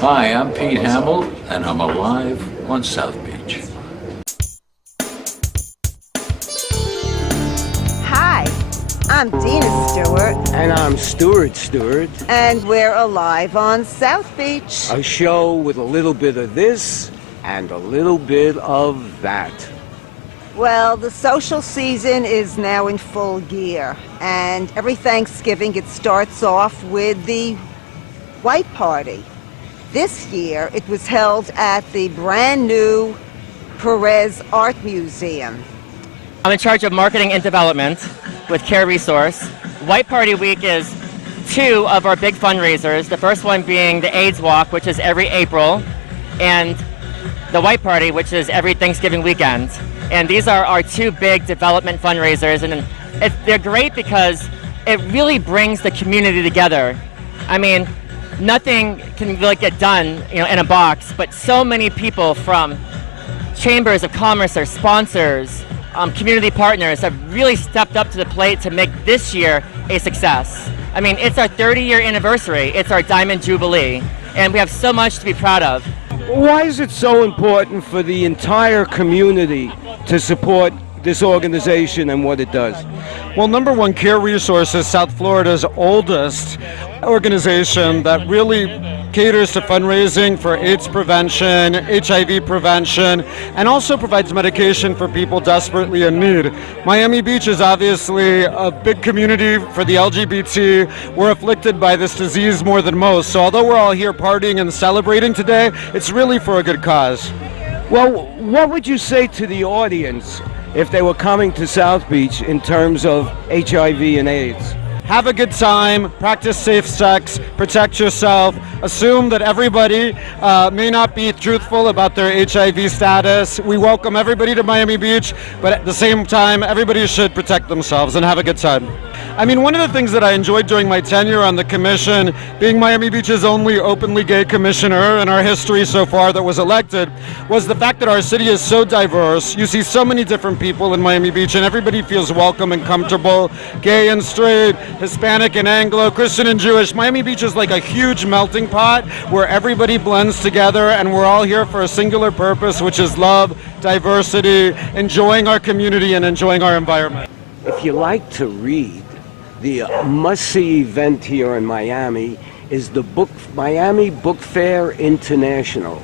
Hi, I'm Pete Hamill, and I'm alive on South Beach. Hi, I'm Dena Stewart. And I'm Stewart. And we're alive on South Beach. A show with a little bit of this and a little bit of that. Well, the social season is now in full gear. And every Thanksgiving it starts off with the White Party. This year it was held at the brand new Perez Art Museum. I'm in charge of marketing and development with Care Resource. White Party Week is two of our big fundraisers. The first one being the AIDS Walk, which is every April, and the White Party, which is every Thanksgiving weekend. And these are our two big development fundraisers, and they're great because it really brings the community together. I mean, nothing can really get done, in a box, but so many people from chambers of commerce or sponsors, community partners have really stepped up to the plate to make this year a success. I mean, it's our 30-year anniversary. It's our Diamond Jubilee, and we have so much to be proud of. Why is it so important for the entire community to support this organization and what it does? Well, number one, Care Resources, South Florida's oldest organization that really caters to fundraising for AIDS prevention, HIV prevention, and also provides medication for people desperately in need. Miami Beach is obviously a big community for the LGBT. We're afflicted by this disease more than most. So although we're all here partying and celebrating today, it's really for a good cause. Well, what would you say to the audience if they were coming to South Beach in terms of HIV and AIDS? Have a good time, practice safe sex, protect yourself, assume that everybody may not be truthful about their HIV status. We welcome everybody to Miami Beach, but at the same time, everybody should protect themselves and have a good time. I mean, one of the things that I enjoyed during my tenure on the commission, being Miami Beach's only openly gay commissioner in our history so far that was elected, was the fact that our city is so diverse. You see so many different people in Miami Beach, and everybody feels welcome and comfortable, gay and straight, Hispanic and Anglo, Christian and Jewish. Miami Beach is like a huge melting pot where everybody blends together, and we're all here for a singular purpose, which is love, diversity, enjoying our community and enjoying our environment. If you like to read, the must-see event here in Miami is the Miami Book Fair International,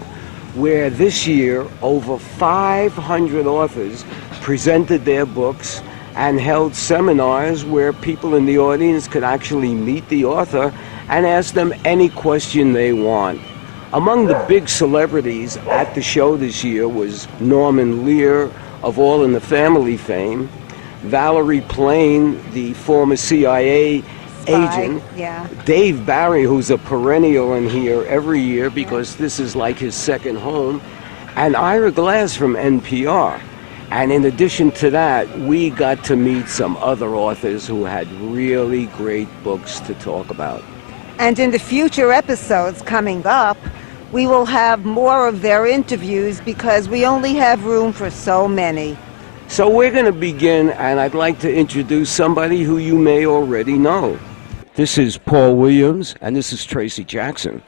where this year over 500 authors presented their books and held seminars where people in the audience could actually meet the author and ask them any question they want. Among the big celebrities at the show this year was Norman Lear of All in the Family fame, Valerie Plame, the former CIA agent, Dave Barry, who's a perennial in here every year because this is like his second home, and Ira Glass from NPR. And in addition to that, we got to meet some other authors who had really great books to talk about. And in the future episodes coming up, we will have more of their interviews because we only have room for so many. So we're going to begin, and I'd like to introduce somebody who you may already know. This is Paul Williams, and this is Tracey Jackson.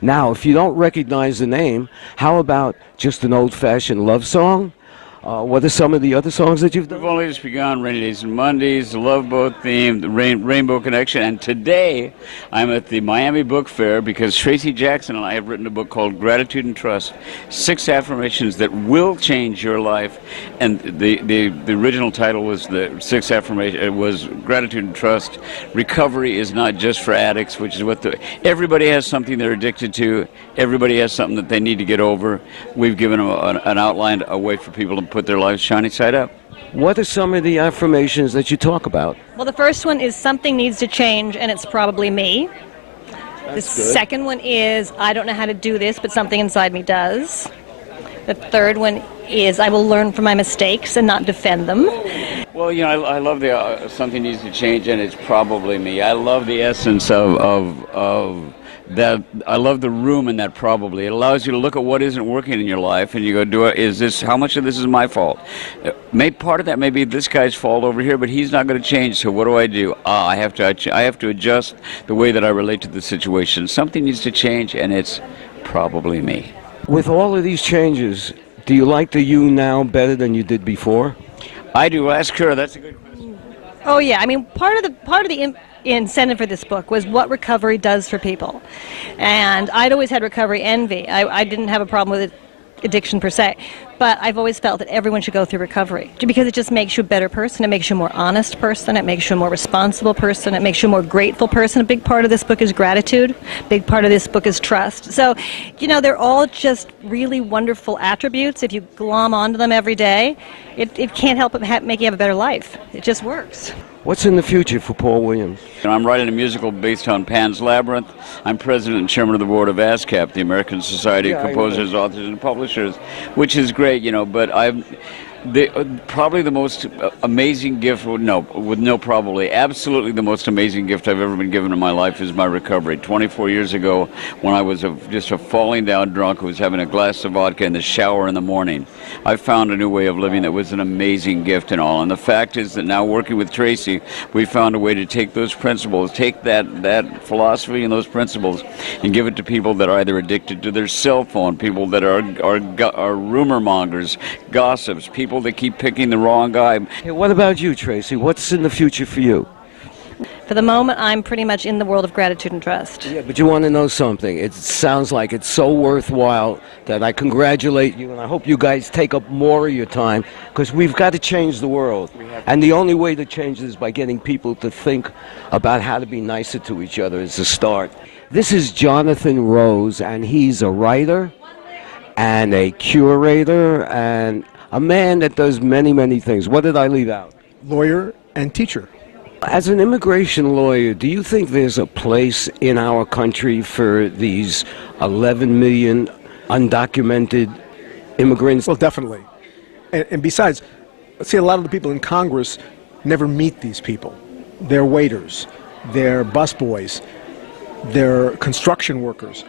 Now, if you don't recognize the name, how about just an old-fashioned love song? What are some of the other songs that you've done? We've only just begun, Rainy Days and Mondays, the Love Boat theme, the Rainbow Connection, and today I'm at the Miami Book Fair because Tracey Jackson and I have written a book called Gratitude and Trust, 6 affirmations that will change your life, and the original title was the 6 affirmations, it was Gratitude and Trust. Recovery is not just for addicts, which is what everybody has something they're addicted to, everybody has something that they need to get over. We've given them an outline, a way for people to put their lives shiny side up. What are some of the affirmations that you talk about? Well, the first one is something needs to change, and it's probably me. That's the good. Second one is I don't know how to do this, but something inside me does. The third one is I will learn from my mistakes and not defend them. Well, I love the something needs to change, and it's probably me. I love the essence of that. I love the room in that probably. It allows you to look at what isn't working in your life, and you go, how much of this is my fault? Part of that may be this guy's fault over here, but he's not going to change, so what do? I have to adjust the way that I relate to the situation. Something needs to change, and it's probably me. With all of these changes, do you like the you now better than you did before? I do. Ask her. That's a good question. Oh yeah, I mean part of the incentive for this book was what recovery does for people, and I'd always had recovery envy. I didn't have a problem with addiction per se, but I've always felt that everyone should go through recovery because it just makes you a better person. It makes you a more honest person. It makes you a more responsible person. It makes you a more grateful person. A big part of this book is gratitude. A big part of this book is trust. So, you know, they're all just really wonderful attributes. If you glom onto them every day, it can't help but make you have a better life. It just works. What's in the future for Paul Williams? I'm writing a musical based on Pan's Labyrinth. I'm president and chairman of the board of ASCAP, the American Society of Composers, Authors, and Publishers, which is great, you know, but probably the most amazing gift, absolutely the most amazing gift I've ever been given in my life is my recovery. 24 years ago, when I was just a falling down drunk who was having a glass of vodka in the shower in the morning, I found a new way of living that was an amazing gift and all. And the fact is that now working with Tracey, we found a way to take those principles, take that philosophy and those principles and give it to people that are either addicted to their cell phone, people that are rumor mongers, gossips, people that keep picking the wrong guy. Hey, what about you, Tracey? What's in the future for you? For the moment, I'm pretty much in the world of gratitude and trust. Yeah, but you want to know something. It sounds like it's so worthwhile that I congratulate you, and I hope you guys take up more of your time, because we've got to change the world. And the only way to change it is by getting people to think about how to be nicer to each other as a start. This is Jonathan Rose, and he's a writer and a curator and a man that does many, many things. What did I leave out? Lawyer and teacher. As an immigration lawyer, do you think there's a place in our country for these 11 million undocumented immigrants? Well, definitely. And besides, let's say a lot of the people in Congress never meet these people. They're waiters, they're busboys, they're construction workers.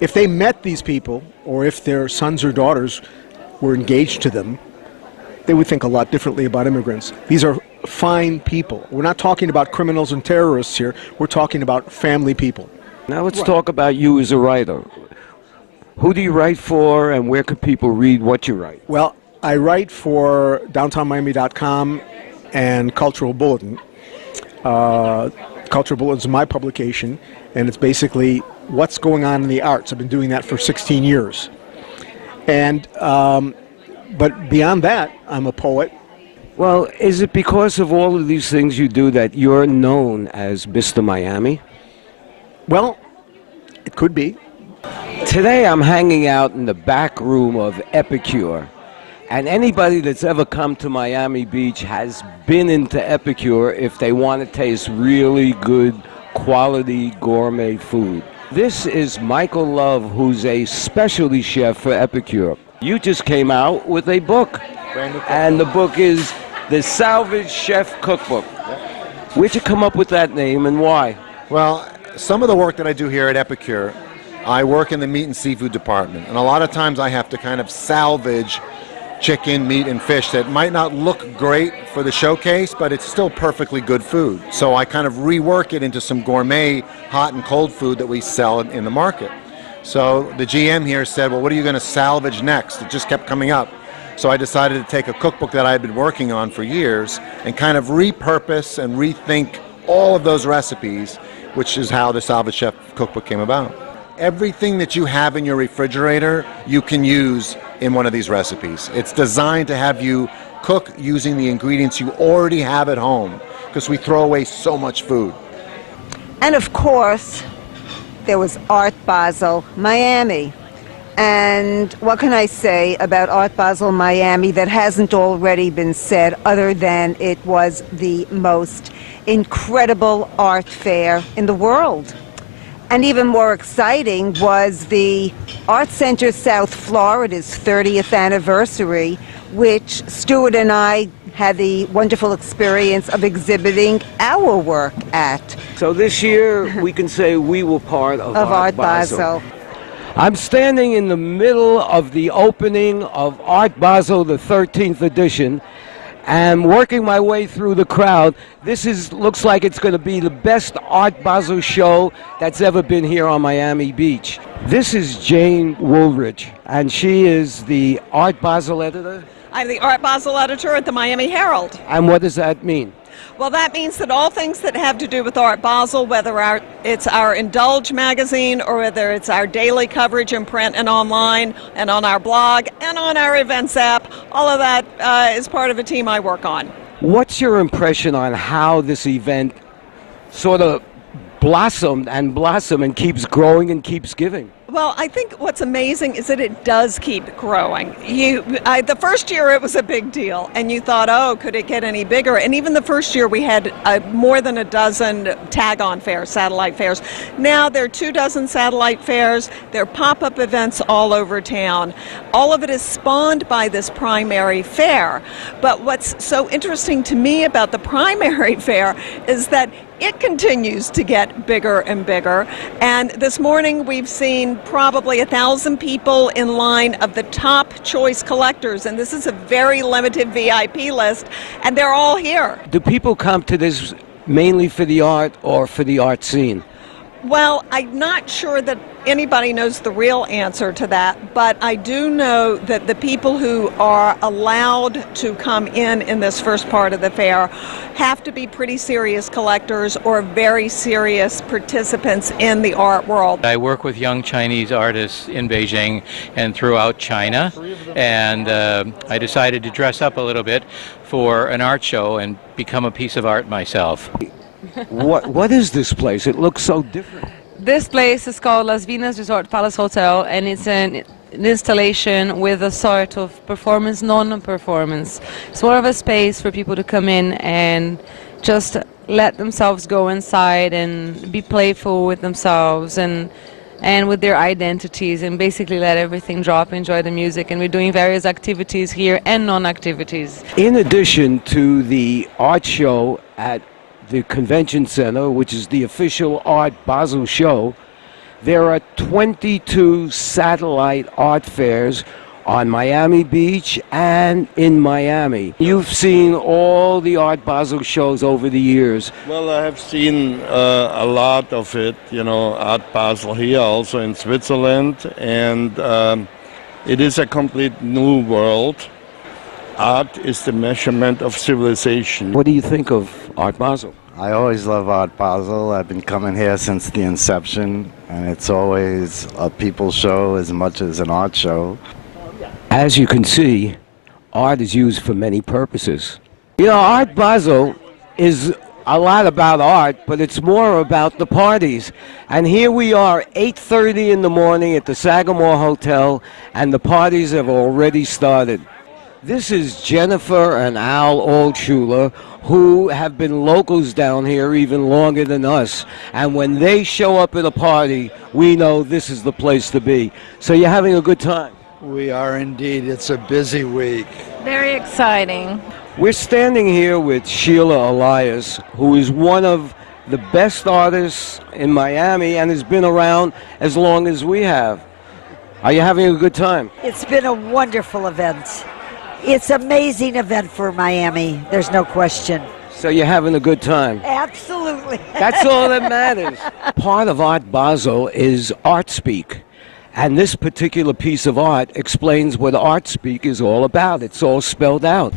If they met these people, or if their sons or daughters were engaged to them, they would think a lot differently about immigrants. These are fine people. We're not talking about criminals and terrorists here. We're talking about family people. Now let's talk about you as a writer. Who do you write for, and where can people read what you write? Well, I write for DowntownMiami.com and Cultural Bulletin. Cultural Bulletin is my publication, and it's basically what's going on in the arts. I've been doing that for 16 years. And but beyond that, I'm a poet. Well, is it because of all of these things you do that you're known as Mr. Miami? Well, it could be. Today I'm hanging out in the back room of Epicure, and anybody that's ever come to Miami Beach has been into Epicure if they want to taste really good quality gourmet food. This is Michael Love, who's a specialty chef for Epicure. You just came out with a book, and the book is the Salvage Chef Cookbook. Where'd you come up with that name, and why? Well, some of the work that I do here at Epicure, I work in the meat and seafood department, and a lot of times I have to kind of salvage chicken, meat, and fish that might not look great for the showcase, but it's still perfectly good food. So I kind of rework it into some gourmet hot and cold food that we sell in the market. So the GM here said, well, what are you going to salvage next? It just kept coming up. So I decided to take a cookbook that I had been working on for years and kind of repurpose and rethink all of those recipes, which is how the Salvage Chef Cookbook came about. Everything that you have in your refrigerator, you can use in one of these recipes. It's designed to have you cook using the ingredients you already have at home, because we throw away so much food. And of course, there was Art Basel, Miami. And what can I say about Art Basel, Miami that hasn't already been said, other than it was the most incredible art fair in the world? And even more exciting was the Art Center South Florida's 30th anniversary, which Stewart and I had the wonderful experience of exhibiting our work at. So this year we can say we were part of Art Basel. I'm standing in the middle of the opening of Art Basel, the 13th edition, And working my way through the crowd, looks like it's going to be the best Art Basel show that's ever been here on Miami Beach. This is Jane Woolridge, and she is the Art Basel editor. I'm the Art Basel editor at the Miami Herald. And what does that mean? Well, that means that all things that have to do with Art Basel, whether it's our Indulge magazine or whether it's our daily coverage in print and online and on our blog and on our events app, all of that is part of a team I work on. What's your impression on how this event sort of blossomed and keeps growing and keeps giving? Well, I think what's amazing is that it does keep growing. The first year it was a big deal, and you thought, oh, could it get any bigger? And even the first year we had more than a dozen tag-on fairs, satellite fairs. Now there are 24 satellite fairs. There are pop-up events all over town. All of it is spawned by this primary fair. But what's so interesting to me about the primary fair is that it continues to get bigger and bigger. And this morning we've seen probably 1,000 people in line of the top choice collectors. And this is a very limited VIP list, and they're all here. Do people come to this mainly for the art or for the art scene? Well, I'm not sure that anybody knows the real answer to that, but I do know that the people who are allowed to come in this first part of the fair have to be pretty serious collectors or very serious participants in the art world. I work with young Chinese artists in Beijing and throughout China, and I decided to dress up a little bit for an art show and become a piece of art myself. What is this place? It looks so different. This place is called Las Venas Resort Palace Hotel, and it's an installation with a sort of performance, non-performance. It's more of a space for people to come in and just let themselves go inside and be playful with themselves and with their identities, and basically let everything drop, enjoy the music. And we're doing various activities here and non-activities. In addition to the art show at the Convention Center, which is the official Art Basel show, there are 22 satellite art fairs on Miami Beach and in Miami. You've seen all the Art Basel shows over the years. Well, I have seen a lot of it, Art Basel here, also in Switzerland, and it is a complete new world. Art is the measurement of civilization. What do you think of Art Basel? I always love Art Basel. I've been coming here since the inception, and it's always a people show as much as an art show. As you can see, art is used for many purposes. Art Basel is a lot about art, but it's more about the parties. And here we are, 8:30 in the morning at the Sagamore Hotel, and the parties have already started. This is Jennifer and Al Altshuler, who have been locals down here even longer than us. And when they show up at a party, we know this is the place to be. So you're having a good time? We are indeed. It's a busy week. Very exciting. We're standing here with Sheila Elias, who is one of the best artists in Miami and has been around as long as we have. Are you having a good time? It's been a wonderful event. It's an amazing event for Miami. There's no question. So you're having a good time? Absolutely. That's all that matters. Part of Art Basel is art speak. And this particular piece of art explains what art speak is all about. It's all spelled out.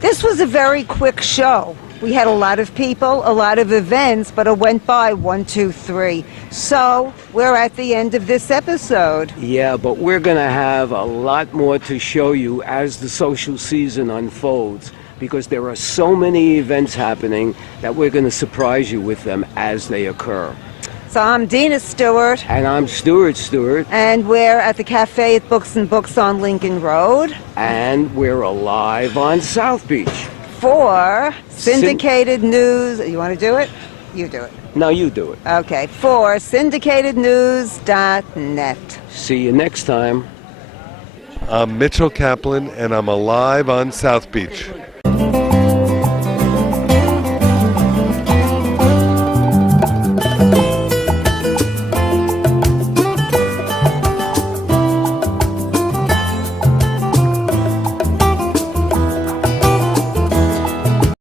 This was a very quick show. We had a lot of people, a lot of events, but it went by 1, 2, 3. So we're at the end of this episode. Yeah, but we're going to have a lot more to show you as the social season unfolds, because there are so many events happening that we're going to surprise you with them as they occur. So I'm Dena Stewart. And I'm Stewart. And we're at the Cafe at Books and Books on Lincoln Road. And we're alive on South Beach. For syndicated news. You want to do it? You do it. No, you do it. Okay. For syndicatednews.net. See you next time. I'm Mitchell Kaplan, and I'm alive on South Beach.